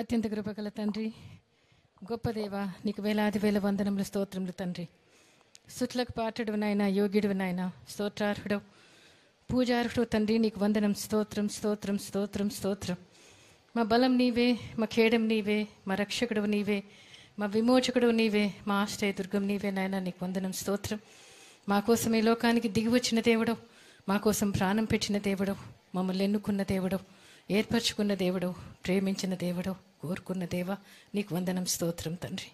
అత్యంత కృపగల తండ్రి, గొప్ప దేవ, నీకు వేలాది వేల వందనములు స్తోత్రములు తండ్రి. సుట్లకు పాటుడు నాయన, యోగ్యుడు నాయన, స్తోత్రార్హుడు, పూజార్హుడు తండ్రి, నీకు వందనం. స్తోత్రం స్తోత్రం స్తోత్రం స్తోత్రం. మా బలం నీవే, మా ఖేడం నీవే, మా రక్షకుడు నీవే, మా విమోచకుడు నీవే, మా ఆశ్రయ దుర్గం నీవే నాయన. నీకు వందనం స్తోత్రం. మా కోసం ఈ లోకానికి దిగి వచ్చిన దేవుడు, మా కోసం ప్రాణం పెట్టిన దేవుడు, మమ్మల్ని ఎన్నుకున్న దేవుడు, ఏర్పరచుకున్న దేవుడు, ప్రేమించిన దేవుడు, కోరుకున్న దేవ, నీకు వందనం స్తోత్రం తండ్రి.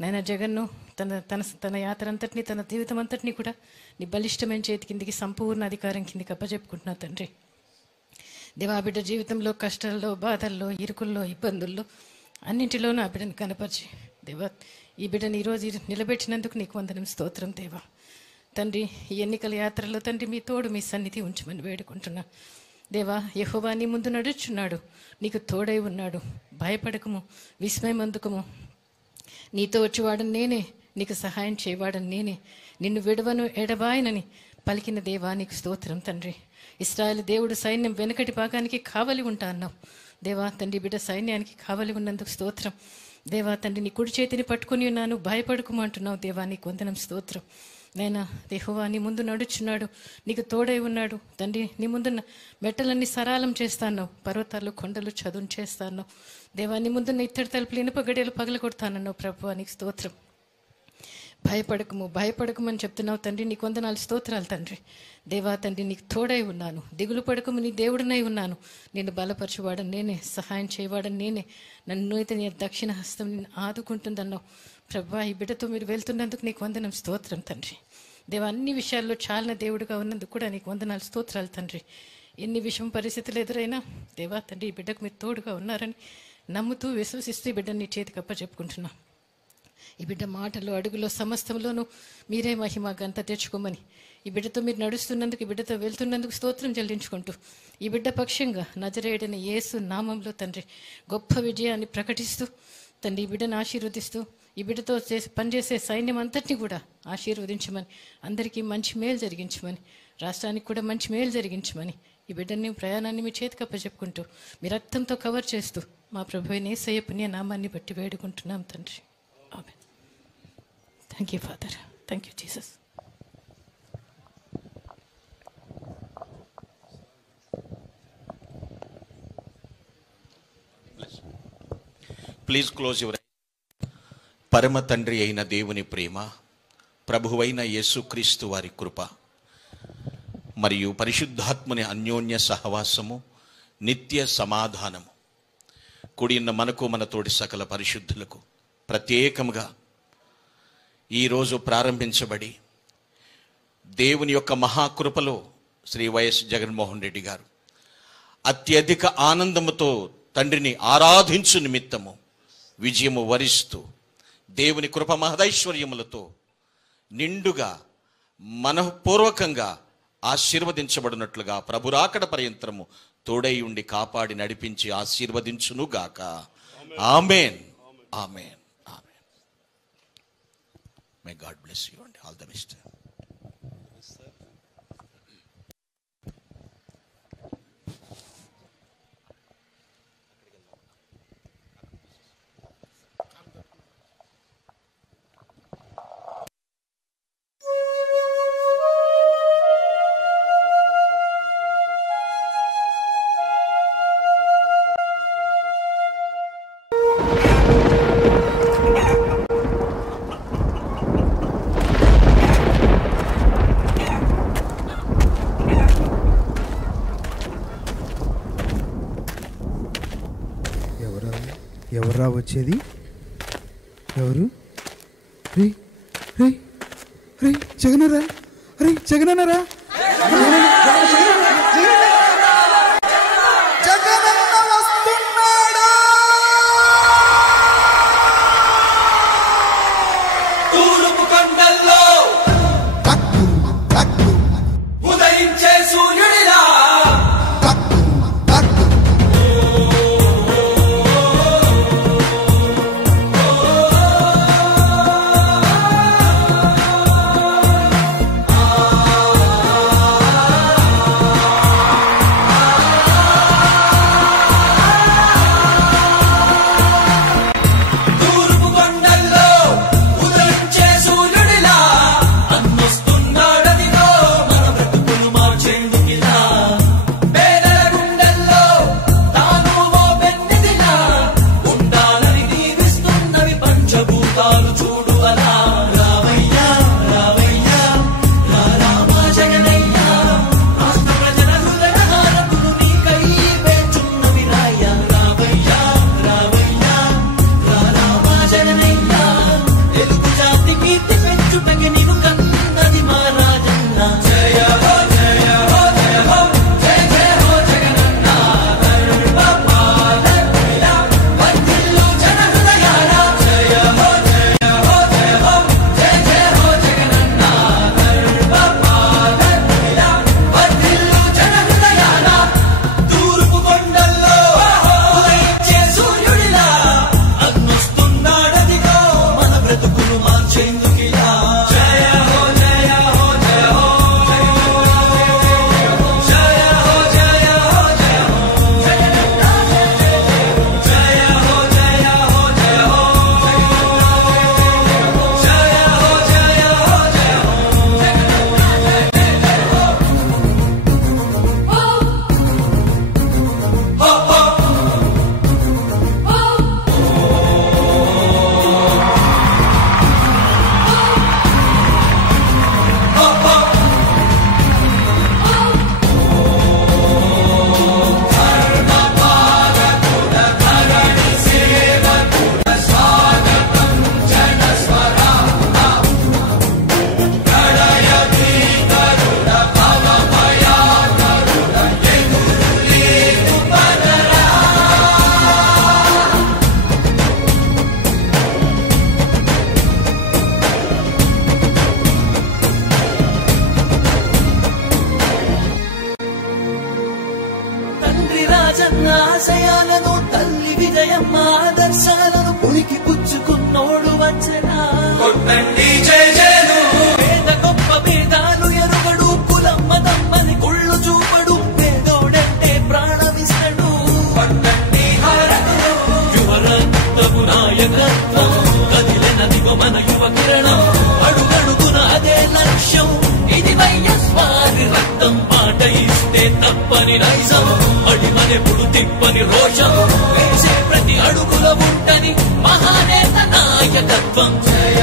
నాయన జగన్ను తన యాత్ర అంతటినీ, తన జీవితం అంతటినీ కూడా నీ బలిష్టమైన చేతి కిందికి, సంపూర్ణ అధికారం కిందికి అప్పచెప్పుకుంటున్నా తండ్రి. దేవా, బిడ్డ జీవితంలో కష్టాల్లో, బాధల్లో, ఇరుకుల్లో, ఇబ్బందుల్లో అన్నింటిలోనూ ఆ బిడ్డను కనపరిచి దేవా, ఈ బిడ్డను ఈరోజు నిలబెట్టినందుకు నీకు వందనం స్తోత్రం దేవా. తండ్రి, ఈ ఎన్నికల యాత్రలో తండ్రి మీ తోడు, మీ సన్నిధి ఉంచమని వేడుకుంటున్నా దేవా. యెహోవా నీ ముందు నడుచున్నాడు, నీకు తోడై ఉన్నాడు, భయపడకము, విస్మయం అందుకము. నీతో వచ్చేవాడని నేనే, నీకు సహాయం చేయవాడని నేనే, నిన్ను విడవను ఎడబాయనని పలికిన దేవా, నీకు స్తోత్రం తండ్రి. ఇశ్రాయేలు దేవుడు సైన్యం వెనుకటి భాగానికి కావలి ఉంటా అన్నావు దేవా. తండ్రి, బిడ్డ సైన్యానికి కావలి ఉన్నందుకు స్తోత్రం దేవా. తండ్రి, నీ కుడి చేతిని పట్టుకుని ఉన్నాను, భయపడకము అంటున్నావు దేవా, నీకు వందనం స్తోత్రం. నైనా యెహోవా నీ ముందు నడుచున్నాడు, నీకు తోడై ఉన్నాడు తండ్రి. నీ ముందున్న మెట్టలన్నీ సరాలం చేస్తాను, పర్వతాలు కొండలు చదును చేస్తాను దేవా. నీ ముందున్న ఇత్తడి తలుపులు, ఇనుప గడియలు పగలగొడతానన్నావు ప్రభువా, నీకు స్తోత్రం. భయపడకము, భయపడకము అని చెప్తున్నావు తండ్రి, నీకు వందనాలు స్తోత్రాలు తండ్రి. దేవా తండ్రి, నీకు తోడై ఉన్నాను, దిగులు పడకము, నీ దేవుడినై ఉన్నాను, నిన్ను బలపరచువాడని నేనే, సహాయం చేయవాడని నేనే, నన్ను అయితే నీ దక్షిణ హస్తం నిన్ను ఆదుకుంటుందన్నావు ప్రభువా. ఈ బిడ్డతో మీరు వెళ్తున్నందుకు నీకు వందనం స్తోత్రం తండ్రి. దేవా, అన్ని విషయాల్లో చాలిన దేవుడుగా ఉన్నందుకు కూడా నీకు వందనాలు స్తోత్రాలు తండ్రి. ఎన్ని విషయం పరిస్థితులు ఎదురైనా దేవా తండ్రి, ఈ బిడ్డకు మీరు తోడుగా ఉన్నారని నమ్ముతూ విశ్వసిస్తూ ఈ బిడ్డని నీ చేతికి అప్పచెప్పుకుంటున్నా. ఈ బిడ్డ మాటలు, అడుగులో, సమస్తంలోనూ మీరే మహిమ ఘనత తెచ్చుకోమని, ఈ బిడ్డతో మీరు నడుస్తున్నందుకు, ఈ బిడ్డతో వెళ్తున్నందుకు స్తోత్రం చెల్లించుకుంటూ, ఈ బిడ్డ పక్షంగా నజరేయుడైన యేసు నామంలో తండ్రి గొప్ప విజయాన్ని ప్రకటిస్తూ తండ్రి, ఈ బిడ్డను ఆశీర్వదిస్తూ, ఈ బిడ్డతో పనిచేసే సైన్యం అంతటినీ కూడా ఆశీర్వదించమని, అందరికీ మంచి మేలు జరిగించమని, రాష్ట్రానికి కూడా మంచి మేలు జరిగించమని, ఈ బిడ్డని ప్రయాణాన్ని మీ చేతికి అప్పచెప్పుకుంటూ, మీ రక్తంతో కవర్ చేస్తూ, మా ప్రభువైన యేసయ్య పుణ్య నామాన్ని బట్టి వేడుకుంటున్నాం తండ్రి. Amen. Thank you father. Thank you Jesus. Please close your. పరమ తండ్రి అయిన దేవుని ప్రేమ, ప్రభువైన యేసుక్రీస్తు వారి కృప మరియు పరిశుద్ధాత్మని అన్యోన్య సహవాసము, నిత్య సమాధానము కూడిన మనకు, మన తోటి సకల పరిశుద్ధులకు ప్రత్యేకముగా ఈరోజు ప్రారంభించబడి దేవుని యొక్క మహాకృపలో శ్రీ వైఎస్ జగన్మోహన్ రెడ్డి గారు అత్యధిక ఆనందముతో తండ్రిని ఆరాధించు నిమిత్తము విజయము వరిస్తూ దేవుని కృప మహదైశ్వర్యములతో నిండుగా మనఃపూర్వకంగా ఆశీర్వదించబడినట్లుగా ప్రభురాకడ పర్యంతరము తోడై ఉండి కాపాడి నడిపించి ఆశీర్వదించునుగాక. Amen, amen, amen. May God bless you and all the best. ఎవర్రా వచ్చేది? ఎవరు? రే రే రే జగనరా, రే జగనరా, జగనన్న వస్తున్నాడు. తూర్పు కొండల్లో ఉదయించే సూర్యుడిలా ఆశయాలను తల్లి విజయమ్మ ఆదర్శాలను పులికి పుచ్చుకున్నోడు వచ్చనా. కొట్టండి జై జయను. పేద గొప్ప భేదాలు ఎరుగడు, కులం మతమ్మని కుళ్ళు చూపడు, పేదోడంటే ప్రాణమిస్తాడు. పట్టండి హారతులు. యువరక్తము నాయకత్వం కదిలినదిగో మన యువ కిరణం. అడుగడుగున అదే లక్ష్యం, ఇది వైఎస్వారి రక్తం. మాట ఇస్తే తప్పని నైజం, అడిమనెప్పుడు తిప్పని రోషం. వేసే ప్రతి అడుగుల ఉంటని మహానేత నాయకత్వం. జయ